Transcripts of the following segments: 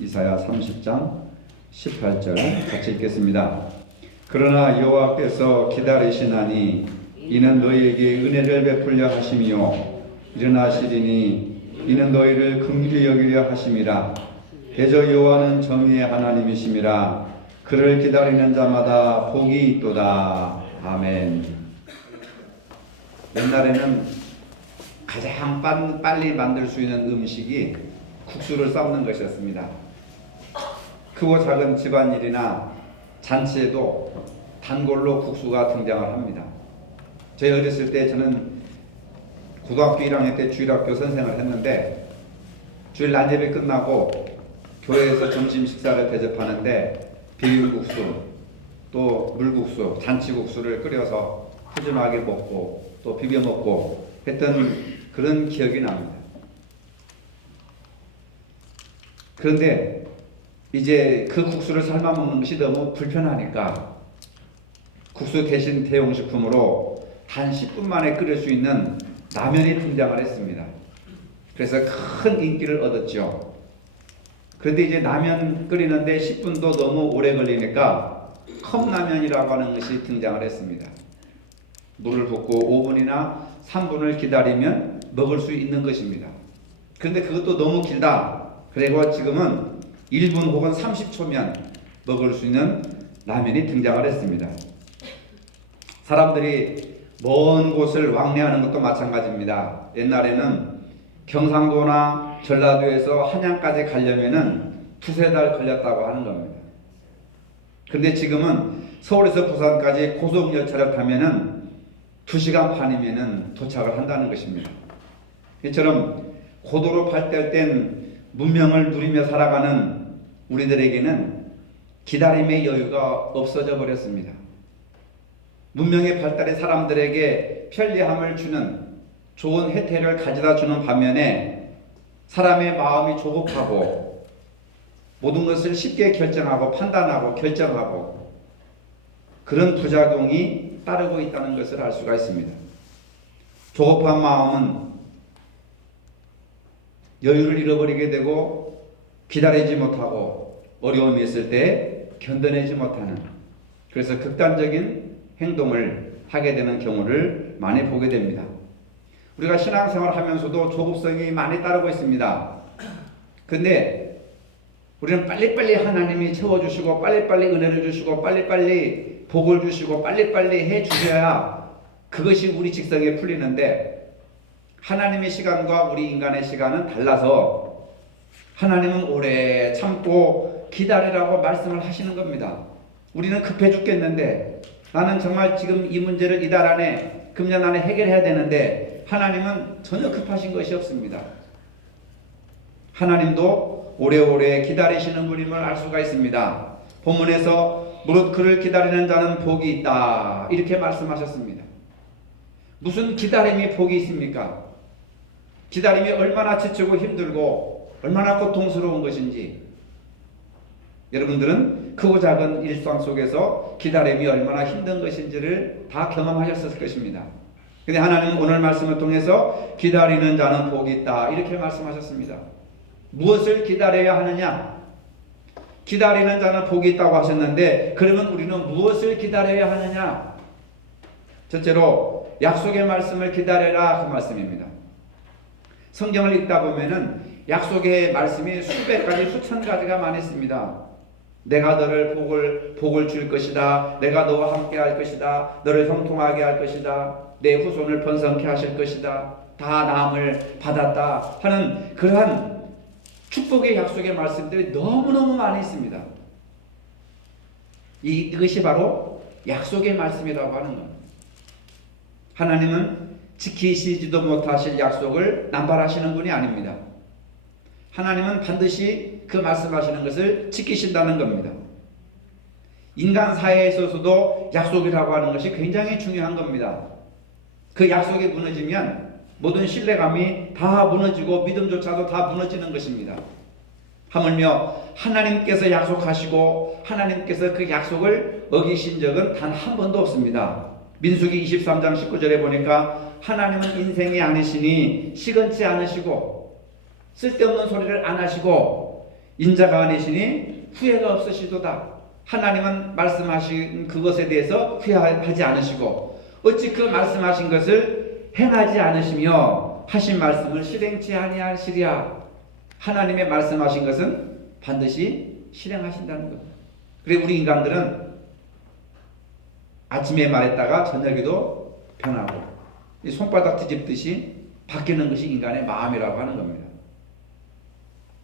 이사야 30장 18절 같이 읽겠습니다. 그러나 여호와께서 기다리시나니 이는 너희에게 은혜를 베풀려 하심이요 일어나시리니 이는 너희를 긍휼히 여기려 하심이라. 대저 여호와는 정의의 하나님이심이라. 그를 기다리는 자마다 복이 있도다. 아멘. 옛날에는 가장 빨리 만들 수 있는 음식이 국수를 삶는 것이었습니다. 크고 작은 집안일이나 잔치에도 단골로 국수가 등장을 합니다. 저희 어렸을 때 저는 고등학교 1학년 때 주일학교 선생을 했는데 주일 낮예배 끝나고 교회에서 점심 식사를 대접하는데 비빔국수 또 물국수, 잔치국수를 끓여서 푸짐하게 먹고 또 비벼 먹고 했던 그런 기억이 납니다. 그런데 이제 그 국수를 삶아 먹는 것이 너무 불편하니까 국수 대신 대용식품으로 단 10분 만에 끓일 수 있는 라면이 등장을 했습니다. 그래서 큰 인기를 얻었죠. 그런데 이제 라면 끓이는데 10분도 너무 오래 걸리니까 컵라면이라고 하는 것이 등장을 했습니다. 물을 붓고 5분이나 3분을 기다리면 먹을 수 있는 것입니다. 그런데 그것도 너무 길다. 그리고 지금은 1분 혹은 30초면 먹을 수 있는 라면이 등장을 했습니다. 사람들이 먼 곳을 왕래하는 것도 마찬가지입니다. 옛날에는 경상도나 전라도에서 한양까지 가려면은 두세 달 걸렸다고 하는 겁니다. 그런데 지금은 서울에서 부산까지 고속열차를 타면은 2시간 반이면은 도착을 한다는 것입니다. 이처럼 고도로 발달된 문명을 누리며 살아가는 우리들에게는 기다림의 여유가 없어져 버렸습니다. 문명의 발달에 사람들에게 편리함을 주는 좋은 혜택을 가져다 주는 반면에 사람의 마음이 조급하고 모든 것을 쉽게 결정하고 판단하고 결정하고 그런 부작용이 따르고 있다는 것을 알 수가 있습니다. 조급한 마음은 여유를 잃어버리게 되고 기다리지 못하고 어려움이 있을 때 견뎌내지 못하는, 그래서 극단적인 행동을 하게 되는 경우를 많이 보게 됩니다. 우리가 신앙생활을 하면서도 조급성이 많이 따르고 있습니다. 근데 우리는 빨리빨리 하나님이 채워주시고 빨리빨리 은혜를 주시고 빨리빨리 복을 주시고 빨리빨리 해주셔야 그것이 우리 직성에 풀리는데, 하나님의 시간과 우리 인간의 시간은 달라서 하나님은 오래 참고 기다리라고 말씀을 하시는 겁니다. 우리는 급해 죽겠는데, 나는 정말 지금 이 문제를 이달 안에 금년 안에 해결해야 되는데 하나님은 전혀 급하신 것이 없습니다. 하나님도 오래오래 기다리시는 분임을 알 수가 있습니다. 본문에서 무릇 그를 기다리는 자는 복이 있다 이렇게 말씀하셨습니다. 무슨 기다림이 복이 있습니까? 기다림이 얼마나 지치고 힘들고 얼마나 고통스러운 것인지 여러분들은 크고 작은 일상 속에서 기다림이 얼마나 힘든 것인지를 다 경험하셨을 것입니다. 근데 하나님은 오늘 말씀을 통해서 기다리는 자는 복이 있다 이렇게 말씀하셨습니다. 무엇을 기다려야 하느냐? 기다리는 자는 복이 있다고 하셨는데, 그러면 우리는 무엇을 기다려야 하느냐? 첫째로 약속의 말씀을 기다려라 그 말씀입니다. 성경을 읽다 보면은 약속의 말씀이 수백 가지 수천 가지가 많이 있습니다. 내가 너를 복을 줄 것이다. 내가 너와 함께 할 것이다. 너를 형통하게 할 것이다. 내 후손을 번성케 하실 것이다. 다 나음을 받았다 하는 그러한 축복의 약속의 말씀들이 너무너무 많이 있습니다. 이것이 바로 약속의 말씀이라고 하는 겁니다. 하나님은 지키시지도 못하실 약속을 남발하시는 분이 아닙니다. 하나님은 반드시 그 말씀하시는 것을 지키신다는 겁니다. 인간 사회에 있어서도 약속이라고 하는 것이 굉장히 중요한 겁니다. 그 약속이 무너지면 모든 신뢰감이 다 무너지고 믿음조차도 다 무너지는 것입니다. 하물며 하나님께서 약속하시고 하나님께서 그 약속을 어기신 적은 단 한 번도 없습니다. 민수기 23장 19절에 보니까 하나님은 인생이 아니시니 시건치 않으시고 쓸데없는 소리를 안 하시고 인자가 아니시니 후회가 없으시도다. 하나님은 말씀하신 그것에 대해서 후회하지 않으시고 어찌 그 말씀하신 것을 행하지 않으시며 하신 말씀을 실행치 아니하시랴. 하나님의 말씀하신 것은 반드시 실행하신다는 겁니다. 그래 우리 인간들은 아침에 말했다가 저녁에도 변하고 이 손바닥 뒤집듯이 바뀌는 것이 인간의 마음이라고 하는 겁니다.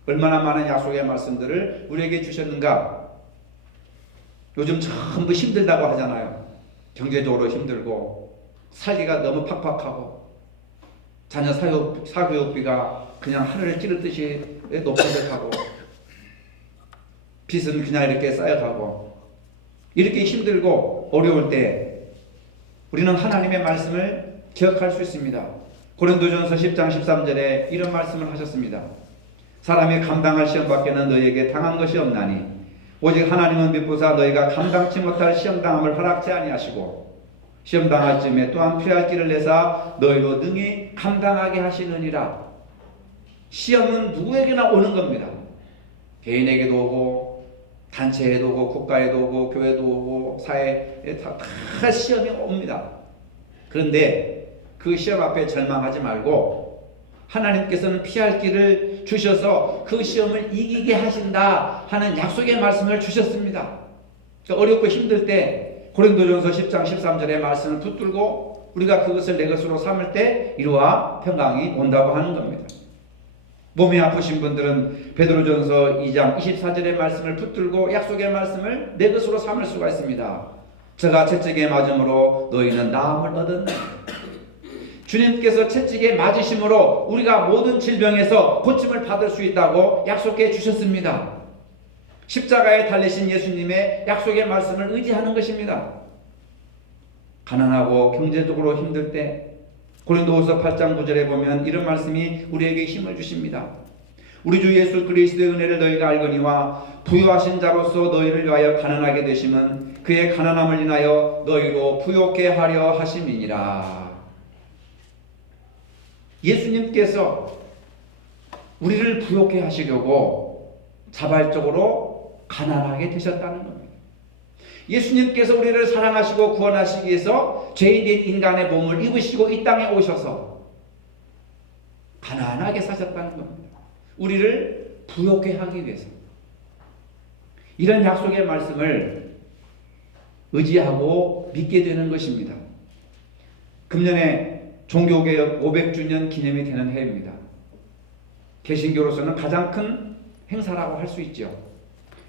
얼마나 많은 약속의 말씀들을 우리에게 주셨는가. 요즘 전부 힘들다고 하잖아요. 경제적으로 힘들고 살기가 너무 팍팍하고 자녀 사교육비가 그냥 하늘을 찌르듯이 높아져가고 빚은 그냥 이렇게 쌓여가고 이렇게 힘들고 어려울 때 우리는 하나님의 말씀을 기억할 수 있습니다. 고린도전서 10장 13절에 이런 말씀을 하셨습니다. 사람이 감당할 시험 밖에는 너희에게 당한 것이 없나니 오직 하나님은 미쁘사 너희가 감당치 못할 시험당함을 허락지 아니하시고 시험당할 쯤에 또한 피할 길을 내사 너희로 능히 감당하게 하시느니라. 시험은 누구에게나 오는 겁니다. 개인에게도 오고 단체에도 오고 국가에도 오고 교회도 오고 사회에 다 시험이 옵니다. 그런데 그 시험 앞에 절망하지 말고 하나님께서는 피할 길을 주셔서 그 시험을 이기게 하신다 하는 약속의 말씀을 주셨습니다. 어렵고 힘들 때 고린도전서 10장 13절의 말씀을 붙들고 우리가 그것을 내 것으로 삼을 때 이루와 평강이 온다고 하는 겁니다. 몸이 아프신 분들은 베드로전서 2장 24절의 말씀을 붙들고 약속의 말씀을 내 것으로 삼을 수가 있습니다. 저가 채찍에 맞음으로 너희는 나음을 얻었네. 주님께서 채찍에 맞으심으로 우리가 모든 질병에서 고침을 받을 수 있다고 약속해 주셨습니다. 십자가에 달리신 예수님의 약속의 말씀을 의지하는 것입니다. 가난하고 경제적으로 힘들 때 고린도후서 8장 9절에 보면 이런 말씀이 우리에게 힘을 주십니다. 우리 주 예수 그리스도의 은혜를 너희가 알거니와 부유하신 자로서 너희를 위하여 가난하게 되심은 그의 가난함을 인하여 너희로 부욕케 하려 하심이니라. 예수님께서 우리를 부욕케 하시려고 자발적으로 가난하게 되셨다는 겁니다. 예수님께서 우리를 사랑하시고 구원하시기 위해서 죄인된 인간의 몸을 입으시고 이 땅에 오셔서 가난하게 사셨다는 겁니다. 우리를 부욕케 하기 위해서. 이런 약속의 말씀을 의지하고 믿게 되는 것입니다. 금년에 종교개혁 500주년 기념이 되는 해입니다. 개신교로서는 가장 큰 행사라고 할 수 있죠.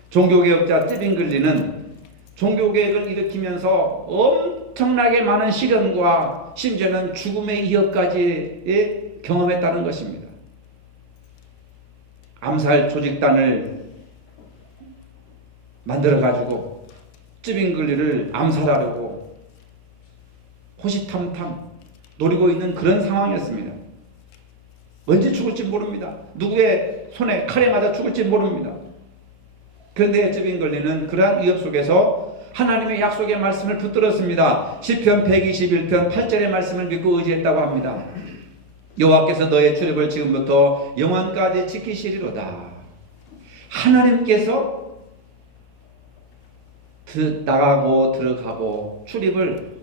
종교개혁자 쯔빙글리는 종교개혁을 일으키면서 엄청나게 많은 시련과 심지어는 죽음의 위협까지 경험했다는 것입니다. 암살 조직단을 만들어가지고 쯔빙글리를 암살하려고 호시탐탐 노리고 있는 그런 상황이었습니다. 언제 죽을지 모릅니다. 누구의 손에 칼에 맞아 죽을지 모릅니다. 그런데 쯔빙글리는 그러한 위협 속에서 하나님의 약속의 말씀을 붙들었습니다. 시편 121편 8절의 말씀을 믿고 의지했다고 합니다. 여호와께서 너의 출입을 지금부터 영원까지 지키시리로다. 하나님께서 나가고 들어가고 출입을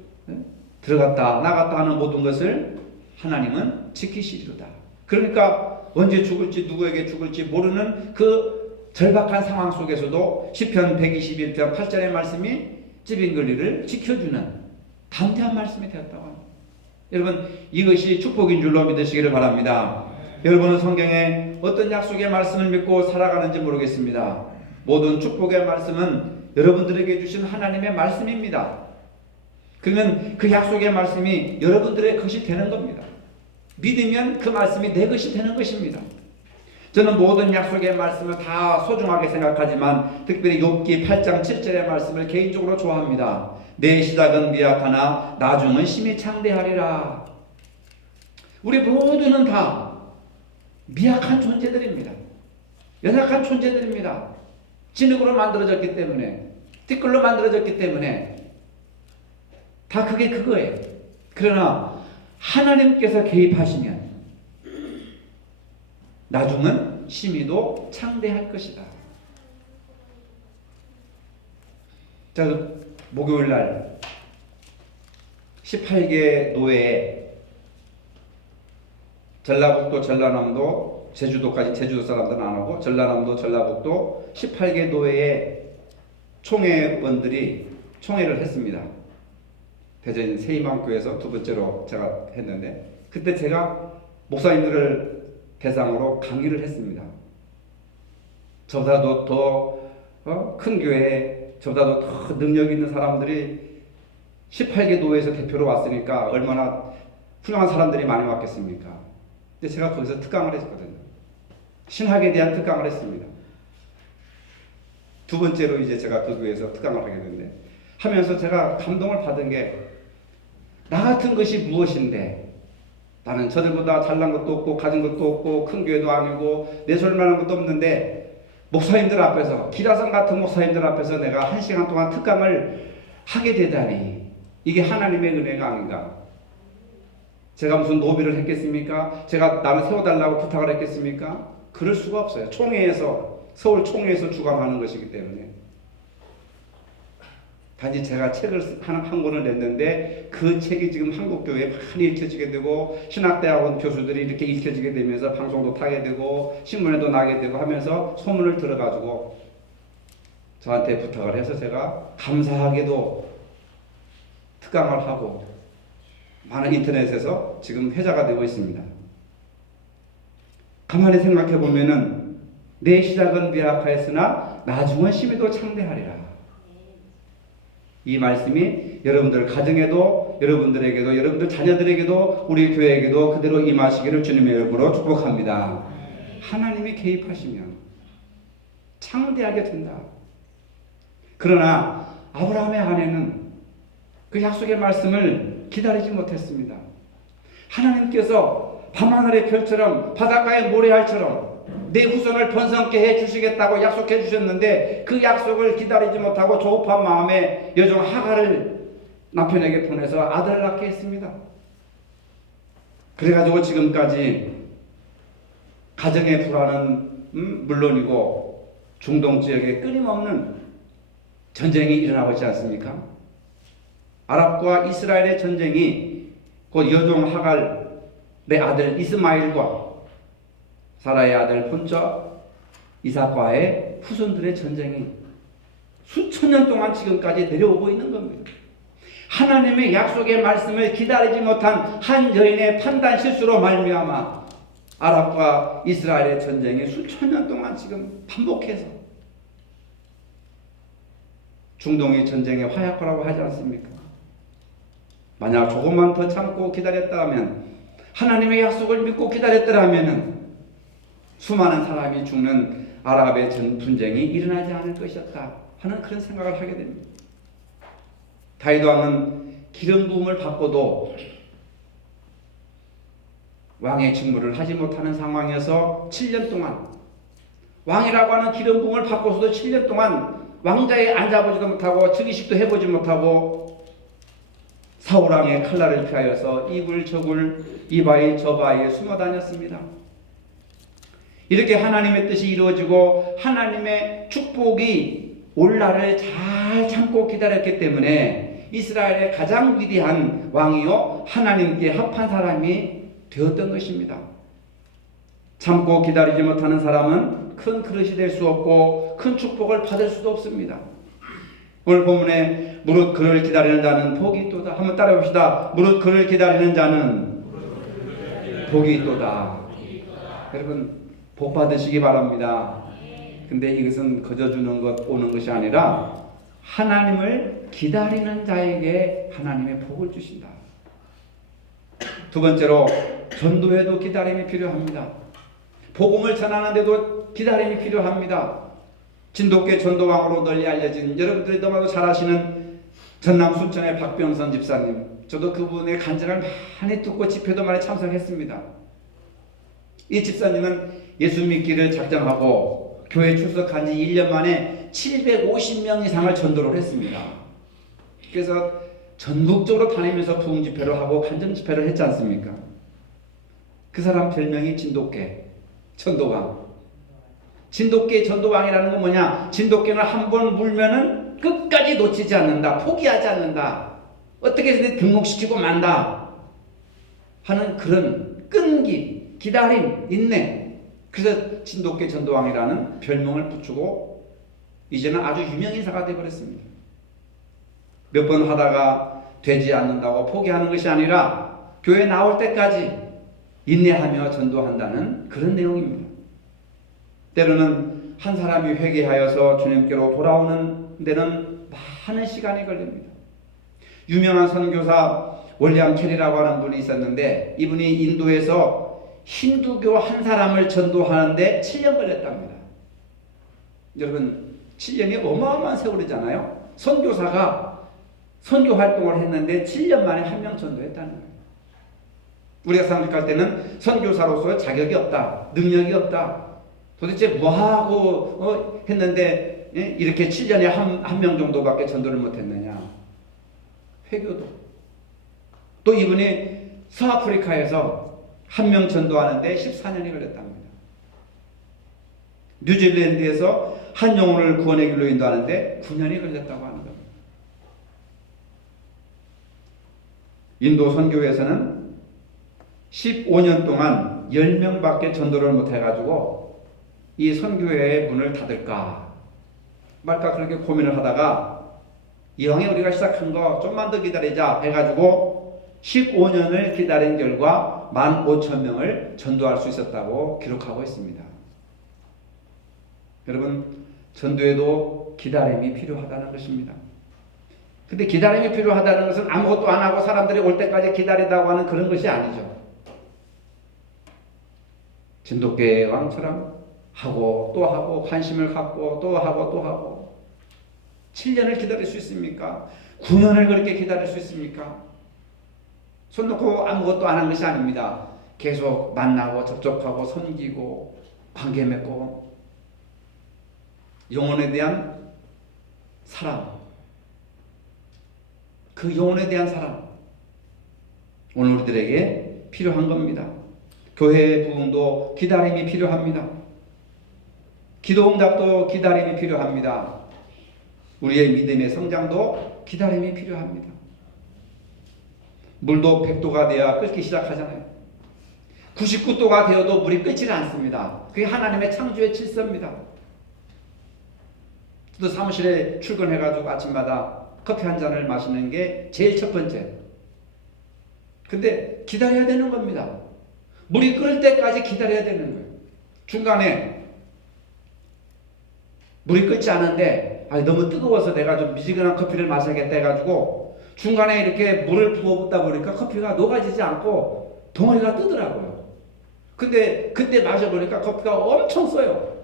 들어갔다 나갔다 하는 모든 것을 하나님은 지키시리로다. 그러니까 언제 죽을지 누구에게 죽을지 모르는 그 절박한 상황 속에서도 시편 121편 8절의 말씀이 쯔빙글리를 지켜주는 담대한 말씀이 되었다고 합니다. 여러분 이것이 축복인 줄로 믿으시기를 바랍니다. 여러분은 성경에 어떤 약속의 말씀을 믿고 살아가는지 모르겠습니다. 모든 축복의 말씀은 여러분들에게 주신 하나님의 말씀입니다. 그러면 그 약속의 말씀이 여러분들의 것이 되는 겁니다. 믿으면 그 말씀이 내 것이 되는 것입니다. 저는 모든 약속의 말씀을 다 소중하게 생각하지만 특별히 욥기 8장 7절의 말씀을 개인적으로 좋아합니다. 내 시작은 미약하나 나중은 심히 창대하리라. 우리 모두는 다 미약한 존재들입니다. 연약한 존재들입니다. 진흙으로 만들어졌기 때문에 티끌로 만들어졌기 때문에 다 그게 그거예요. 그러나 하나님께서 개입하시면 나중은 심히도 창대할 것이다. 자, 목요일 날 18개 노예에 전라북도, 전라남도, 제주도까지, 제주도 사람들은 안 하고 전라남도, 전라북도 18개 노예의 총회원들이 총회를 했습니다. 대전 세희망교에서 두 번째로 제가 했는데, 그때 제가 목사님들을 대상으로 강의를 했습니다. 저보다도 더 큰 교회, 저보다도 더 능력 있는 사람들이 18개 노예에서 대표로 왔으니까 얼마나 훌륭한 사람들이 많이 왔겠습니까? 근데 제가 거기서 특강을 했거든요. 신학에 대한 특강을 했습니다. 두 번째로 이제 제가 그 교회에서 특강을 하게 됐는데, 하면서 제가 감동을 받은 게, 나 같은 것이 무엇인데, 나는 저들보다 잘난 것도 없고 가진 것도 없고 큰 교회도 아니고 내설만한 것도 없는데, 목사님들 앞에서, 기라성 같은 목사님들 앞에서 내가 1시간 동안 특강을 하게 되다니, 이게 하나님의 은혜가 아닌가. 제가 무슨 노비를 했겠습니까? 제가 나를 세워달라고 부탁을 했겠습니까? 그럴 수가 없어요. 총회에서, 서울 총회에서 주관하는 것이기 때문에. 단지 제가 책을 한 권을 냈는데, 그 책이 지금 한국교회에 많이 읽혀지게 되고, 신학대학원 교수들이 이렇게 읽혀지게 되면서 방송도 타게 되고 신문에도 나게 되고 하면서 소문을 들어가지고 저한테 부탁을 해서 제가 감사하게도 특강을 하고 많은 인터넷에서 지금 회자가 되고 있습니다. 가만히 생각해 보면은 내 시작은 미약하였으나 나중은 심히도 창대하리라. 이 말씀이 여러분들 가정에도, 여러분들에게도, 여러분들 자녀들에게도, 우리 교회에게도 그대로 임하시기를 주님의 이름으로 축복합니다. 하나님이 개입하시면 창대하게 된다. 그러나 아브라함의 아내는 그 약속의 말씀을 기다리지 못했습니다. 하나님께서 밤하늘의 별처럼 바닷가의 모래알처럼 내 후손을 번성케 해주시겠다고 약속해 주셨는데, 그 약속을 기다리지 못하고 조급한 마음에 여종 하갈을 남편에게 보내서 아들을 낳게 했습니다. 그래가지고 지금까지 가정의 불안은 물론이고 중동 지역에 끊임없는 전쟁이 일어나고 있지 않습니까? 아랍과 이스라엘의 전쟁이 곧 여종 하갈 내 아들 이스마일과 사라의 아들 본처 이삭과의 후손들의 전쟁이 수천 년 동안 지금까지 내려오고 있는 겁니다. 하나님의 약속의 말씀을 기다리지 못한 한 여인의 판단 실수로 말미암아 아랍과 이스라엘의 전쟁이 수천 년 동안 지금 반복해서 중동의 전쟁의 화약고라고 하지 않습니까? 만약 조금만 더 참고 기다렸다면, 하나님의 약속을 믿고 기다렸더라면 수많은 사람이 죽는 아랍의 분쟁이 일어나지 않을 것이었다 하는 그런 생각을 하게 됩니다. 다윗 왕은 기름 부음을 받고도 왕의 직무를 하지 못하는 상황에서 7년 동안, 왕이라고 하는 기름 부음을 받고서도 7년 동안 왕자에 앉아보지도 못하고 즉위식도 해보지 못하고 사울 왕의 칼날을 피하여서 이굴저굴 이바이 저바이에 숨어 다녔습니다. 이렇게 하나님의 뜻이 이루어지고 하나님의 축복이 올 날을 잘 참고 기다렸기 때문에 이스라엘의 가장 위대한 왕이요 하나님께 합한 사람이 되었던 것입니다. 참고 기다리지 못하는 사람은 큰 그릇이 될 수 없고 큰 축복을 받을 수도 없습니다. 오늘 본문에 무릇 그를 기다리는 자는 복이 있도다. 한번 따라해 봅시다. 무릇 그를 기다리는 자는 복이 있도다. 여러분 복 받으시기 바랍니다. 근데 이것은 거저 주는 것, 오는 것이 아니라 하나님을 기다리는 자에게 하나님의 복을 주신다. 두 번째로 전도에도 기다림이 필요합니다. 복음을 전하는데도 기다림이 필요합니다. 진돗개 전도왕으로 널리 알려진, 여러분들이 너무나도 잘 아시는 전남 순천의 박병선 집사님, 저도 그분의 간증을 많이 듣고 집회도 많이 참석했습니다. 이 집사님은 예수 믿기를 작정하고 교회 출석한 지 1년 만에 750명 이상을 전도를 했습니다. 그래서 전국적으로 다니면서 부흥 집회를 하고 간증 집회를 했지 않습니까? 그 사람 별명이 진돗개, 전도왕. 진돗개 전도왕이라는 건 뭐냐? 진돗개는 한 번 물면은 끝까지 놓치지 않는다. 포기하지 않는다. 어떻게 해서 등록시키고 만다 하는 그런 끈기, 기다림, 인내. 그래서 진돗개 전도왕이라는 별명을 붙이고 이제는 아주 유명인사가 되어버렸습니다. 몇 번 하다가 되지 않는다고 포기하는 것이 아니라 교회 나올 때까지 인내하며 전도한다는 그런 내용입니다. 때로는 한 사람이 회개하여서 주님께로 돌아오는 데는 많은 시간이 걸립니다. 유명한 선교사 월리엄 캐리라고 하는 분이 있었는데 이분이 인도에서 힌두교 한 사람을 전도하는데 7년 걸렸답니다. 여러분 7년이 어마어마한 세월이잖아요. 선교사가 선교 활동을 했는데 7년 만에 한 명 전도했다는 거예요. 우리가 생각할 때는 선교사로서 자격이 없다, 능력이 없다. 도대체 뭐하고 했는데 이렇게 7년에 한 명 정도밖에 전도를 못했느냐. 회교도. 또 이분이 서아프리카에서 한 명 전도하는데 14년이 걸렸답니다. 뉴질랜드에서 한 영혼을 구원의 길로 인도하는데 9년이 걸렸다고 하는 겁니다. 인도 선교회에서는 15년 동안 10명밖에 전도를 못해가지고 이 선교회의 문을 닫을까 말까 그렇게 고민을 하다가 이왕에 우리가 시작한 거 좀만 더 기다리자 해가지고 15년을 기다린 결과 15,000명을 전도할 수 있었다고 기록하고 있습니다. 여러분 전도에도 기다림이 필요하다는 것입니다. 근데 기다림이 필요하다는 것은 아무것도 안 하고 사람들이 올 때까지 기다리다고 하는 그런 것이 아니죠. 진돗개 왕처럼 하고 또 하고 관심을 갖고 또 하고 또 하고 7년을 기다릴 수 있습니까? 9년을 그렇게 기다릴 수 있습니까? 손 놓고 아무것도 안 한 것이 아닙니다. 계속 만나고 접촉하고 섬기고 관계 맺고 영혼에 대한 사랑, 그 영혼에 대한 사랑 오늘 우리들에게 필요한 겁니다. 교회의 부흥도 기다림이 필요합니다. 기도 응답도 기다림이 필요합니다. 우리의 믿음의 성장도 기다림이 필요합니다. 물도 100도가 돼야 끓기 시작하잖아요. 99도가 되어도 물이 끓지를 않습니다. 그게 하나님의 창조의 질서입니다. 저도 사무실에 출근해가지고 아침마다 커피 한 잔을 마시는 게 제일 첫 번째. 근데 기다려야 되는 겁니다. 물이 끓을 때까지 기다려야 되는 거예요. 중간에 물이 끓지 않은데 너무 뜨거워서 내가 좀 미지근한 커피를 마셔야겠다 해가지고 중간에 이렇게 물을 부어붓다 보니까 커피가 녹아지지 않고 덩어리가 뜨더라고요. 근데 그때 마셔보니까 커피가 엄청 써요.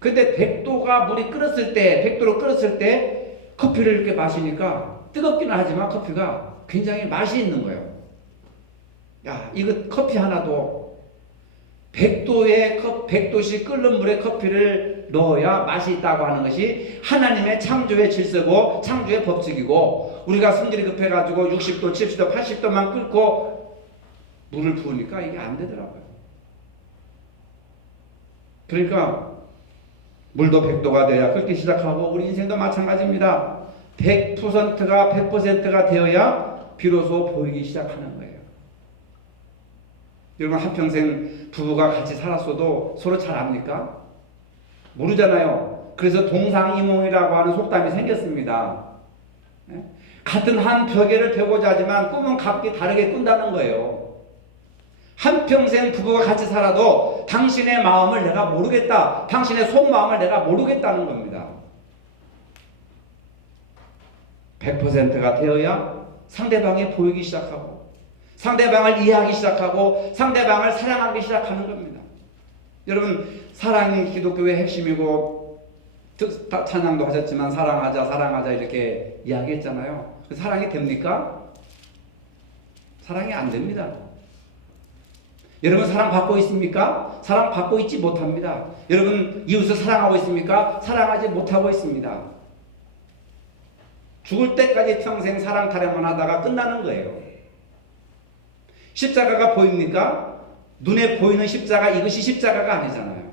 근데 100도가 물이 끓었을 때 100도로 끓었을 때 커피를 이렇게 마시니까 뜨겁기는 하지만 커피가 굉장히 맛이 있는 거예요. 야, 이거 커피 하나도 100도씩 끓는 물에 커피를 넣어야 맛이 있다고 하는 것이 하나님의 창조의 질서고 창조의 법칙이고 우리가 성질이 급해가지고 60도, 70도, 80도만 끓고 물을 부으니까 이게 안 되더라고요. 그러니까 물도 100도가 돼야 끓기 시작하고 우리 인생도 마찬가지입니다. 100%가 되어야 비로소 보이기 시작하는 거예요. 여러분 한평생 부부가 같이 살았어도 서로 잘 압니까? 모르잖아요. 그래서 동상이몽이라고 하는 속담이 생겼습니다. 같은 한 벽에를 펴고자 하지만 꿈은 각기 다르게 꾼다는 거예요. 한평생 부부가 같이 살아도 당신의 마음을 내가 모르겠다. 당신의 속마음을 내가 모르겠다는 겁니다. 100%가 되어야 상대방이 보이기 시작하고 상대방을 이해하기 시작하고 상대방을 사랑하기 시작하는 겁니다. 여러분 사랑이 기독교의 핵심이고 찬양도 하셨지만 사랑하자 이렇게 이야기했잖아요. 사랑이 됩니까? 사랑이 안 됩니다. 여러분 사랑받고 있습니까? 사랑받고 있지 못합니다. 여러분 이웃을 사랑하고 있습니까? 사랑하지 못하고 있습니다. 죽을 때까지 평생 사랑 타령만 하다가 끝나는 거예요. 십자가가 보입니까? 눈에 보이는 십자가 이것이 십자가가 아니잖아요.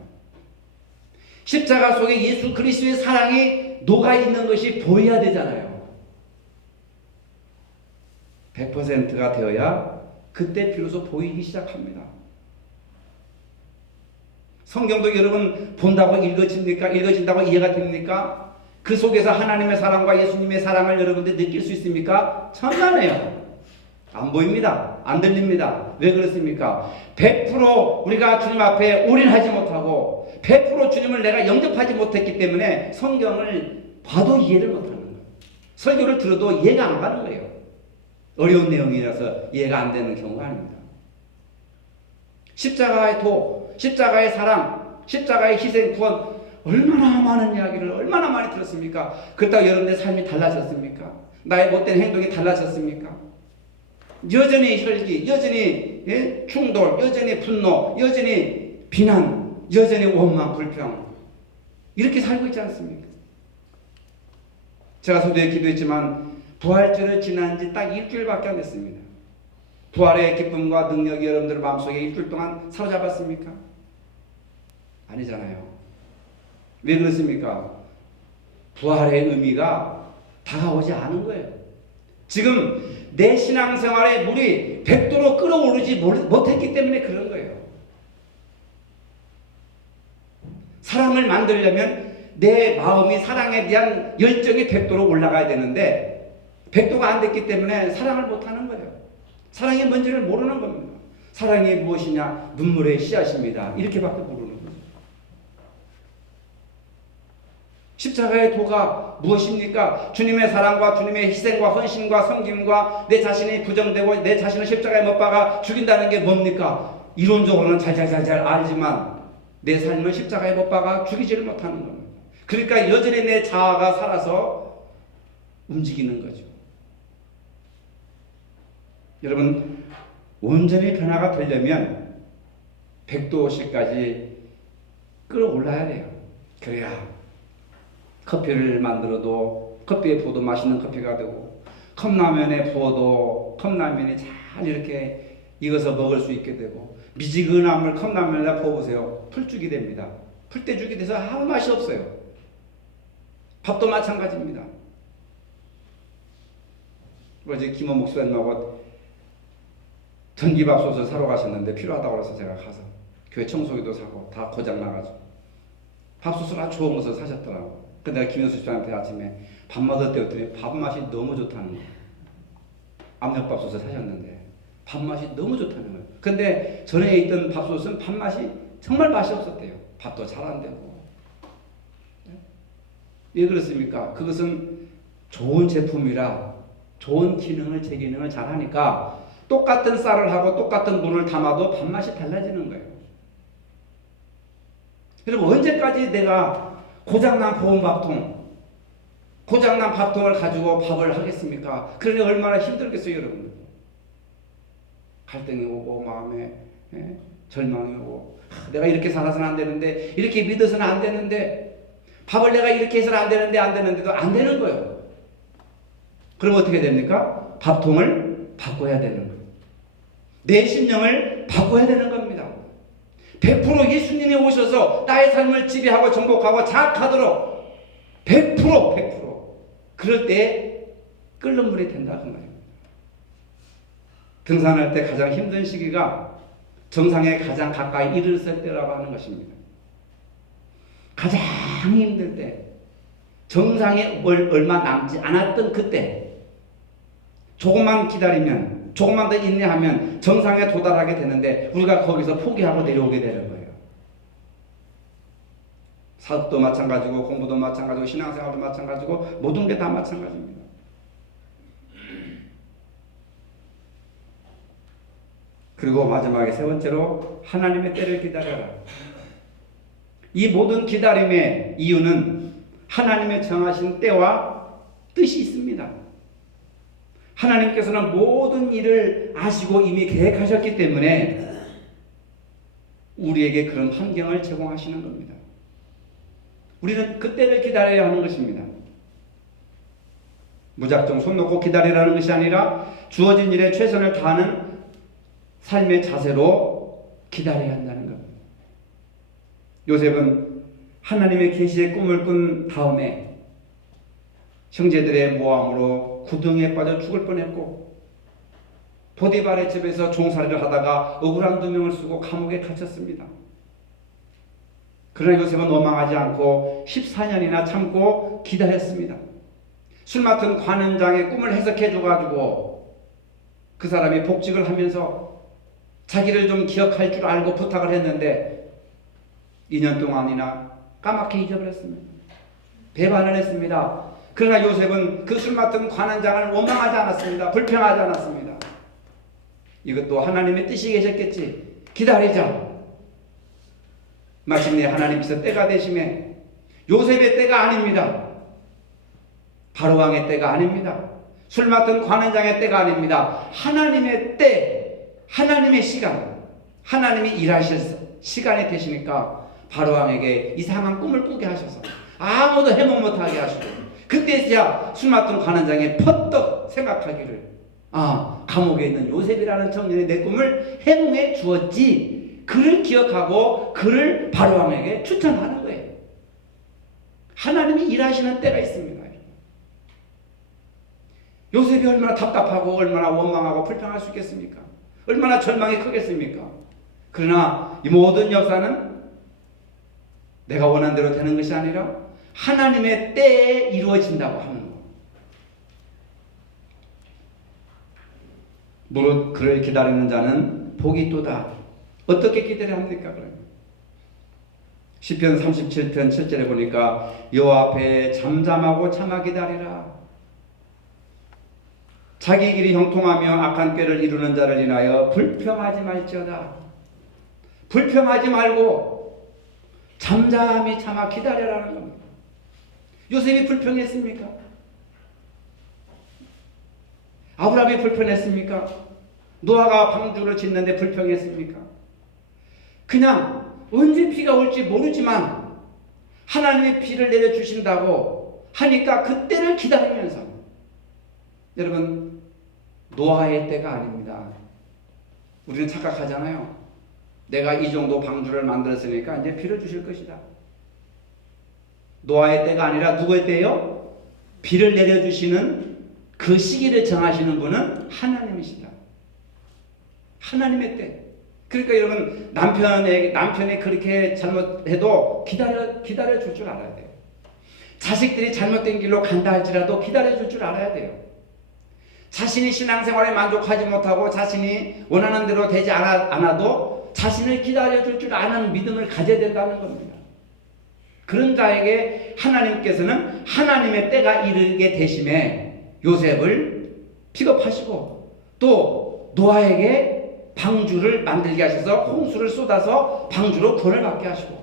십자가 속에 예수 그리스도의 사랑이 녹아 있는 것이 보여야 되잖아요. 100%가 되어야 그때 비로소 보이기 시작합니다. 성경도 여러분 본다고 읽어집니까? 읽어진다고 이해가 됩니까? 그 속에서 하나님의 사랑과 예수님의 사랑을 여러분들 느낄 수 있습니까? 천만에요. 안 보입니다. 안 들립니다. 왜 그렇습니까? 100% 우리가 주님 앞에 올인하지 못하고 100% 주님을 내가 영접하지 못했기 때문에 성경을 봐도 이해를 못하는 거예요. 설교를 들어도 이해가 안 가는 거예요. 어려운 내용이라서 이해가 안 되는 경우가 아닙니다. 십자가의 도, 십자가의 사랑, 십자가의 희생, 구원 얼마나 많은 이야기를 얼마나 많이 들었습니까? 그렇다고 여러분의 삶이 달라졌습니까? 나의 못된 행동이 달라졌습니까? 여전히 혈기, 여전히 충돌, 여전히 분노, 여전히 비난, 여전히 원망, 불평 이렇게 살고 있지 않습니까? 제가 서두에 기도했지만 부활절을 지난 지 딱 일주일밖에 안 됐습니다. 부활의 기쁨과 능력이 여러분들 마음속에 일주일 동안 사로잡았습니까? 아니잖아요. 왜 그렇습니까? 부활의 의미가 다가오지 않은 거예요. 지금 내 신앙생활에 물이 100도로 끓어오르지 못했기 때문에 그런 거예요. 사랑을 만들려면 내 마음이 사랑에 대한 열정이 100도로 올라가야 되는데 100도가 안 됐기 때문에 사랑을 못하는 거예요. 사랑이 뭔지를 모르는 겁니다. 사랑이 무엇이냐? 눈물의 씨앗입니다. 이렇게밖에 모르는 거예요. 십자가의 도가 무엇입니까? 주님의 사랑과 주님의 희생과 헌신과 섬김과 내 자신이 부정되고 내 자신을 십자가에 못 박아 죽인다는 게 뭡니까? 이론적으로는 잘 알지만 내 삶을 십자가에 못 박아 죽이지를 못하는 겁니다. 그러니까 여전히 내 자아가 살아서 움직이는 거죠. 여러분 온전히 변화가 되려면 100도씨까지 끌어올라야 돼요. 그래야 커피를 만들어도 커피에 부어도 맛있는 커피가 되고 컵라면에 부어도 컵라면이 잘 이렇게 익어서 먹을 수 있게 되고 미지근한 물 컵라면에다 부어보세요. 풀죽이 됩니다. 풀떼죽이 돼서 아무 맛이 없어요. 밥도 마찬가지입니다. 어제 김호 목사님하고 전기밥솥을 사러 가셨는데 필요하다고 해서 제가 가서 교회 청소기도 사고 다 고장나가지고 밥솥을 아주 좋은 것을 사셨더라고. 근데 내가 김현수 집사님한테 아침에 밥 먹을 때 어떠니 밥맛이 너무 좋다는 거예요. 압력밥솥을 사셨는데 밥맛이 너무 좋다는 거예요. 근데 전에 있던 밥솥은 밥맛이 정말 맛이 없었대요. 밥도 잘 안 되고. 왜 그렇습니까? 그것은 좋은 제품이라 좋은 기능을 제 기능을 잘 하니까 똑같은 쌀을 하고 똑같은 물을 담아도 밥맛이 달라지는 거예요. 여러분 언제까지 내가 고장난 보온밥통, 고장난 밥통을 가지고 밥을 하겠습니까? 그러니 얼마나 힘들겠어요, 여러분. 갈등이 오고 마음에 절망이 오고 내가 이렇게 살아서는 안 되는데 이렇게 믿어서는 안 되는데 밥을 내가 이렇게 해서는 안 되는데도 안 되는 거예요. 그럼 어떻게 됩니까? 밥통을 바꿔야 되는 거예요. 내 심령을 바꿔야 되는 겁니다. 100% 예수님이 오셔서 나의 삶을 지배하고 정복하고 장악하도록 100% 그럴 때 끓는 물이 된다 그 말입니다. 등산할 때 가장 힘든 시기가 정상에 가장 가까이 이르렀을 때라고 하는 것입니다. 가장 힘들 때 정상에 얼마 남지 않았던 그때 조금만 기다리면 조금만 더 인내하면 정상에 도달하게 되는데 우리가 거기서 포기하고 내려오게 되는 거예요. 사업도 마찬가지고 공부도 마찬가지고 신앙생활도 마찬가지고 모든 게 다 마찬가지입니다. 그리고 마지막에 세 번째로 하나님의 때를 기다려라. 이 모든 기다림의 이유는 하나님의 정하신 때와 뜻이 있습니다. 하나님께서는 모든 일을 아시고 이미 계획하셨기 때문에 우리에게 그런 환경을 제공하시는 겁니다. 우리는 그때를 기다려야 하는 것입니다. 무작정 손 놓고 기다리라는 것이 아니라 주어진 일에 최선을 다하는 삶의 자세로 기다려야 한다는 겁니다. 요셉은 하나님의 계시의 꿈을 꾼 다음에 형제들의 모함으로 구덩이에 빠져 죽을 뻔했고, 보디발의 집에서 종살이를 하다가 억울한 누명을 쓰고 감옥에 갇혔습니다. 그러나 요셉은 원망하지 않고 14년이나 참고 기다렸습니다. 술 맡은 관원장의 꿈을 해석해 줘가지고 그 사람이 복직을 하면서 자기를 좀 기억할 줄 알고 부탁을 했는데 2년 동안이나 까맣게 잊어버렸습니다. 배반을 했습니다. 그러나 요셉은 그 술 맡은 관원장을 원망하지 않았습니다. 불평하지 않았습니다. 이것도 하나님의 뜻이 계셨겠지. 기다리자. 마침내 하나님께서 때가 되심에 요셉의 때가 아닙니다. 바로왕의 때가 아닙니다. 술 맡은 관원장의 때가 아닙니다. 하나님의 때, 하나님의 시간, 하나님이 일하실 시간이 되시니까 바로왕에게 이상한 꿈을 꾸게 하셔서 아무도 해몽 못하게 하시고, 그때서야 술 맡은 관원장이 퍼뜩 생각하기를, 감옥에 있는 요셉이라는 청년이 내 꿈을 해몽해 주었지. 그를 기억하고 그를 바로왕에게 추천하는 거예요. 하나님이 일하시는 때가 있습니다. 요셉이 얼마나 답답하고 얼마나 원망하고 불평할 수 있겠습니까? 얼마나 절망이 크겠습니까? 그러나 이 모든 역사는 내가 원한 대로 되는 것이 아니라 하나님의 때에 이루어진다고 하는 것. 무릇 그를 기다리는 자는 복이 있도다. 어떻게 기다려야 합니까? 그러면 시편 37편 7절에 보니까 여호와 앞에 잠잠하고 참아 기다리라. 자기 길이 형통하며 악한 꾀를 이루는 자를 인하여 불평하지 말지어다. 불평하지 말고 잠잠히 참아 기다려라는 겁니다. 요셉이 불평했습니까? 아브라함이 불평했습니까? 노아가 방주를 짓는데 불평했습니까? 그냥 언제 비가 올지 모르지만 하나님의 비를 내려주신다고 하니까 그때를 기다리면서, 여러분, 노아의 때가 아닙니다. 우리는 착각하잖아요. 내가 이 정도 방주를 만들었으니까 이제 비를 주실 것이다. 노아의 때가 아니라 누구의 때요? 비를 내려주시는 그 시기를 정하시는 분은 하나님이시다. 하나님의 때. 그러니까 여러분, 남편이 그렇게 잘못해도 기다려 줄 줄 알아야 돼요. 자식들이 잘못된 길로 간다 할지라도 기다려 줄 줄 알아야 돼요. 자신이 신앙생활에 만족하지 못하고 자신이 원하는 대로 되지 않아도 자신을 기다려 줄 줄 아는 믿음을 가져야 된다는 겁니다. 그런 자에게 하나님께서는 하나님의 때가 이르게 되심에 요셉을 픽업하시고 또 노아에게 방주를 만들게 하셔서 홍수를 쏟아서 방주로 구원을 받게 하시고,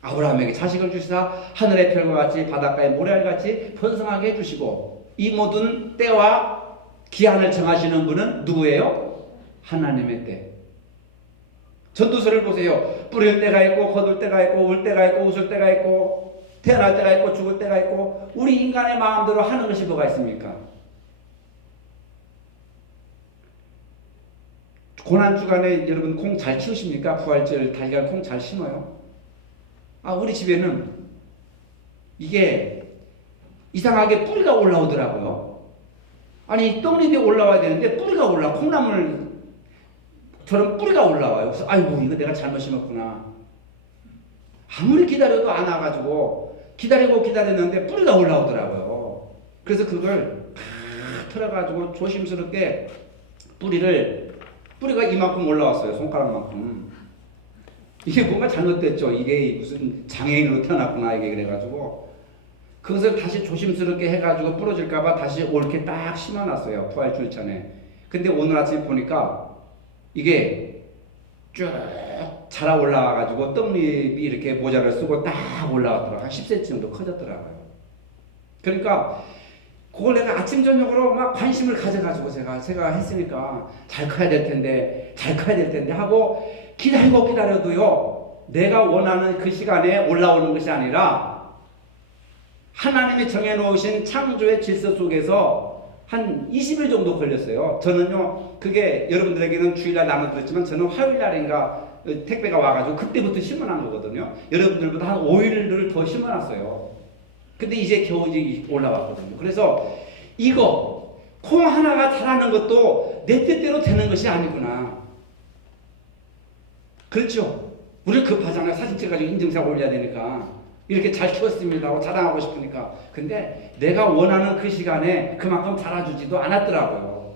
아브라함에게 자식을 주시사 하늘의 별과 같이 바닷가의 모래알같이 번성하게 해주시고, 이 모든 때와 기한을 정하시는 분은 누구예요? 하나님의 때. 전도서를 보세요. 뿌릴 때가 있고 거둘 때가 있고 울 때가 있고 웃을 때가 있고 태어날 때가 있고 죽을 때가 있고, 우리 인간의 마음대로 하는 것이 뭐가 있습니까? 고난주간에 여러분 콩 잘 키우십니까? 부활절 달걀 콩 잘 심어요? 우리 집에는 이게 이상하게 뿌리가 올라오더라고요. 아니, 떡잎이 올라와야 되는데 뿌리가 콩나물처럼 뿌리가 올라와요. 그래서 아이고, 이거 내가 잘못 심었구나. 아무리 기다려도 안 와가지고 기다렸는데 뿌리가 올라오더라고요. 그래서 그걸 탁 털어가지고 조심스럽게 뿌리가 이만큼 올라왔어요. 손가락만큼. 이게 뭔가 잘못됐죠. 이게 무슨 장애인으로 태어났구나, 이게. 그래가지고 그것을 다시 조심스럽게 해가지고 부러질까봐 다시 옳게 딱 심어놨어요. 부활절 전에. 근데 오늘 아침에 보니까 이게 쭉 자라 올라와가지고 떡잎이 이렇게 모자를 쓰고 딱 올라왔더라고요. 한 10cm 정도 커졌더라고요. 그러니까 그걸 내가 아침 저녁으로 막 관심을 가져가지고 제가 했으니까 잘 커야 될 텐데 하고 기다려도요, 내가 원하는 그 시간에 올라오는 것이 아니라 하나님이 정해놓으신 창조의 질서 속에서 한 20일 정도 걸렸어요. 저는요, 그게 여러분들에게는 주일날 나눠드렸지만 저는 화요일날인가 택배가 와가지고 그때부터 심어놓은 거거든요. 여러분들보다 한 5일을 더 심어놨어요. 근데 이제 겨우 이제 올라왔거든요. 그래서 이거 콩 하나가 자라는 것도 내 뜻대로 되는 것이 아니구나. 그렇죠? 우리 급하잖아요. 사진 찍어가지고 인증샷 올려야 되니까. 이렇게 잘 키웠습니다 하고 자랑하고 싶으니까. 근데 내가 원하는 그 시간에 그만큼 자라주지도 않았더라고요.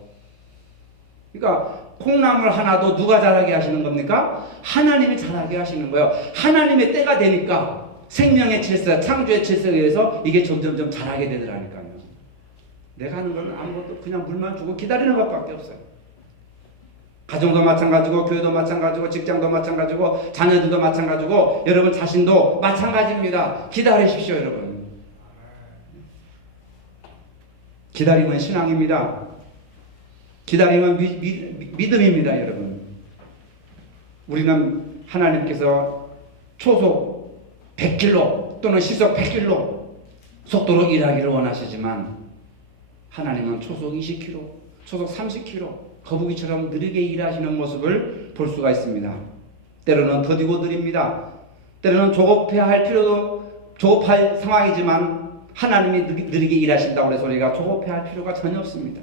그러니까 콩나물 하나도 누가 자라게 하시는 겁니까? 하나님이 자라게 하시는 거예요. 하나님의 때가 되니까 생명의 질서, 창조의 질서에 의해서 이게 점점점 자라게 되더라니까요. 내가 하는 건 아무것도 그냥 물만 주고 기다리는 것밖에 없어요. 가정도 마찬가지고, 교회도 마찬가지고, 직장도 마찬가지고, 자녀들도 마찬가지고, 여러분 자신도 마찬가지입니다. 기다리십시오, 여러분. 기다림은 신앙입니다. 기다림은 믿음입니다, 여러분. 우리는 하나님께서 초속 100km 또는 시속 100km 속도로 일하기를 원하시지만 하나님은 초속 20km, 초속 30km 거북이처럼 느리게 일하시는 모습을 볼 수가 있습니다. 때로는 더디고 느립니다. 때로는 조급할 상황이지만 하나님이 느리게 일하신다고 해서 우리가 조급해할 필요가 전혀 없습니다.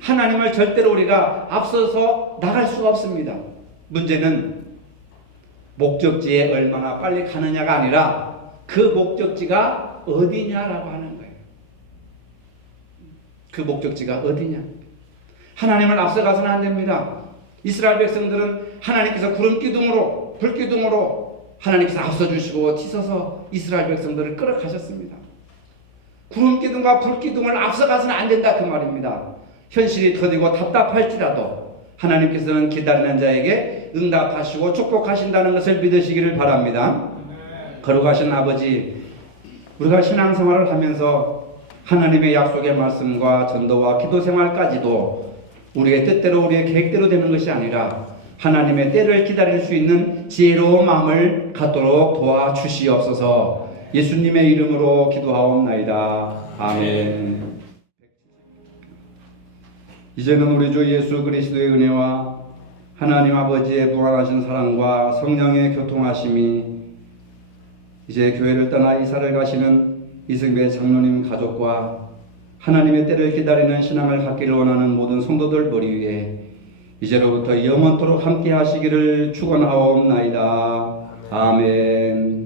하나님을 절대로 우리가 앞서서 나갈 수가 없습니다. 문제는 목적지에 얼마나 빨리 가느냐가 아니라 그 목적지가 어디냐라고 하는 거예요. 그 목적지가 어디냐. 하나님을 앞서가서는 안 됩니다. 이스라엘 백성들은 하나님께서 구름기둥으로 불기둥으로 하나님께서 앞서주시고 치서서 이스라엘 백성들을 끌어가셨습니다. 구름기둥과 불기둥을 앞서가서는 안 된다 그 말입니다. 현실이 더디고 답답할지라도 하나님께서는 기다리는 자에게 응답하시고 축복하신다는 것을 믿으시기를 바랍니다. 거룩하신 아버지, 우리가 신앙생활을 하면서 하나님의 약속의 말씀과 전도와 기도 생활까지도 우리의 뜻대로 우리의 계획대로 되는 것이 아니라 하나님의 때를 기다릴 수 있는 지혜로운 마음을 갖도록 도와주시옵소서. 예수님의 이름으로 기도하옵나이다. 아멘. 이제는 우리 주 예수 그리스도의 은혜와 하나님 아버지의 무한하신 사랑과 성령의 교통하심이 이제 교회를 떠나 이사를 가시는 이승배 장로님 가족과 하나님의 때를 기다리는 신앙을 갖기를 원하는 모든 성도들 머리 위에 이제로부터 영원토록 함께 하시기를 축원하옵나이다. 아멘.